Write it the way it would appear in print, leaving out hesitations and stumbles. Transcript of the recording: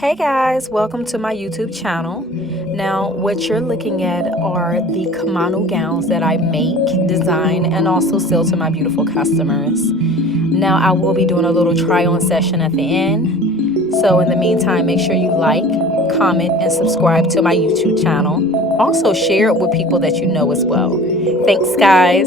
Hey guys, welcome to my YouTube channel. Now, what you're looking at are the kimono gowns that I make, design, and also sell to my beautiful customers. Now, I will be doing a little try on session at the end. So, in the meantime, make sure you like, comment, and subscribe to my YouTube channel. Also, share it with people that you know as well. Thanks, guys.